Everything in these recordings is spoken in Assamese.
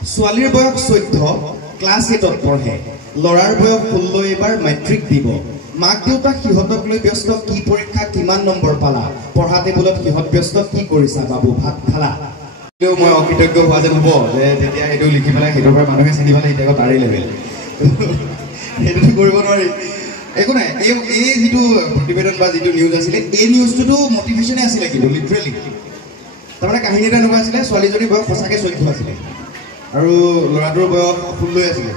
ছোৱালীৰ বয়স 14 ক্লাছ 8ত পঢ়ে লৰাৰ বয়স 16 এবাৰ মেট্ৰিক দিব মাক দেউতাক সিহঁতক লৈ ব্যস্ত কি পৰীক্ষা কিমান নম্বৰ পালা পঢ়া টেবুলত সিহঁত ব্যস্ত কি কৰিছা বাবু ভাত খালা মই অকৃতজ্ঞ হোৱা যেন হ'ব যে তেতিয়া সেইটো লিখি পেলাই সেইটোৰ পৰা মানুহে চিনি পালে এতিয়া তাৰে লেভেল সেইটো কৰিব নোৱাৰি একো নাই এই যিটো প্ৰতিবেদন বা যিটো নিউজ আছিলে এই নিউজটোতো মটিভেশ্যনে আছিলে কিন্তু লিটাৰেলি তাৰমানে কাহিনী এটা এনেকুৱা আছিলে ছোৱালীজনীৰ বয়স সঁচাকৈ 14 আছিলে আৰু ল'ৰাটোৰ বয়স 16 আছিলে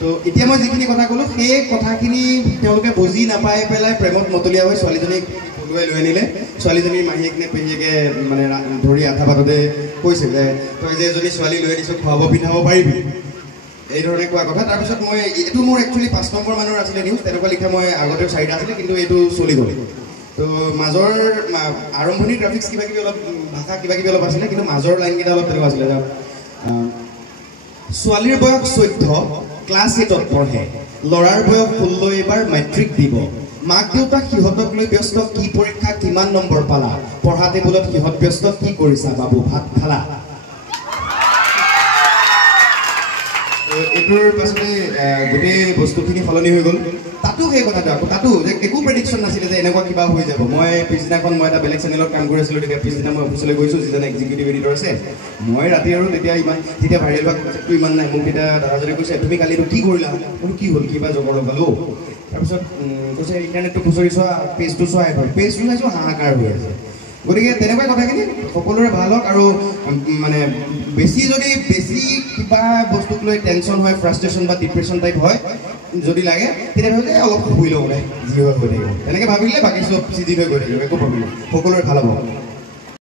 তো এতিয়া মই যিখিনি কথা ক'লোঁ সেই কথাখিনি তেওঁলোকে বুজি নাপাই পেলাই প্ৰেমত মতলীয়া হৈ ছোৱালীজনীক পলুৱাই লৈ আনিলে ছোৱালীজনীৰ মাহীয়েক নে পেহীয়েকে মানে ধৰি আধা বাটতে কৈছে যে তই যে এজনী ছোৱালী লৈ আনিছ খুৱাব পিন্ধাব পাৰিবি এই ধৰণে কোৱা কথা তাৰপিছত মই এইটো মোৰ একচুৱেলি 5 নম্বৰ মানৰ আছিলে নিউজ তেনেকুৱা লিখা মই আগতে 4টা আছিলে কিন্তু এইটো চলি গ'ল তো মাজৰ আৰম্ভণিৰ গ্ৰাফিক্স কিবা কিবি অলপ ভাষা কিবা কিবি অলপ আছিলে কিন্তু মাজৰ লাইনকেইটা অলপ তেনেকুৱা আছিলে ছোৱালীৰ বয়স 14 ক্লাছ 8ত পঢ়ে লৰাৰ বয়স 16 এবাৰ মেট্ৰিক দিব মাক দেউতাক সিহঁতক লৈ ব্যস্ত কি পৰীক্ষা কিমান নম্বৰ পালা পঢ়া টেবুলত সিহঁত ব্যস্ত কি কৰিছা বাবু ভাত খালা এইটোৰ পাছতে গোটেই বস্তুখিনি সলনি হৈ গ'ল তাতো সেই কথাটো আকৌ তাতো যে একো প্ৰেডিকশ্যন নাছিলে যে এনেকুৱা কিবা হৈ যাব মই পিছদিনাখন মই এটা বেলেগ চেনেলত কাম কৰি আছিলোঁ তেতিয়া পিছদিনা মই অফিচলৈ গৈছোঁ যিজন এক্সিকিউটিভ এডিটৰ আছে মই ৰাতি আৰু তেতিয়া ভাইৰেল হোৱা কনচেপ্টটো ইমান নাই মোক তেতিয়া দাদাজনে কৈছে তুমি কালিতো কি কৰিলা বোলো কি হ'ল কিবা জগৰ লগালো তাৰপিছত কৈছে ইণ্টাৰনেটটো খুচৰি চোৱা পেজটো চোৱা এবাৰ পেজটো চাইছোঁ হাহাকাৰ হৈ আছে গতিকে তেনেকুৱা কথাখিনি সকলোৰে ভাল হওক আৰু মানে বেছি কিবা বস্তুক লৈ টেনশ্যন হয় ফ্ৰাষ্ট্ৰেশ্যন বা ডিপ্ৰেশ্যন টাইপ হয় যদি লাগে তেতিয়া ভাবিলে অলপ শুই লওঁ যি হয় হৈ থাকিব এনেকৈ ভাবিলে বাকী চব চিজিল হৈ গৈ থাকিব একো প্ৰব্লেম সকলোৰে ভাল হ'ব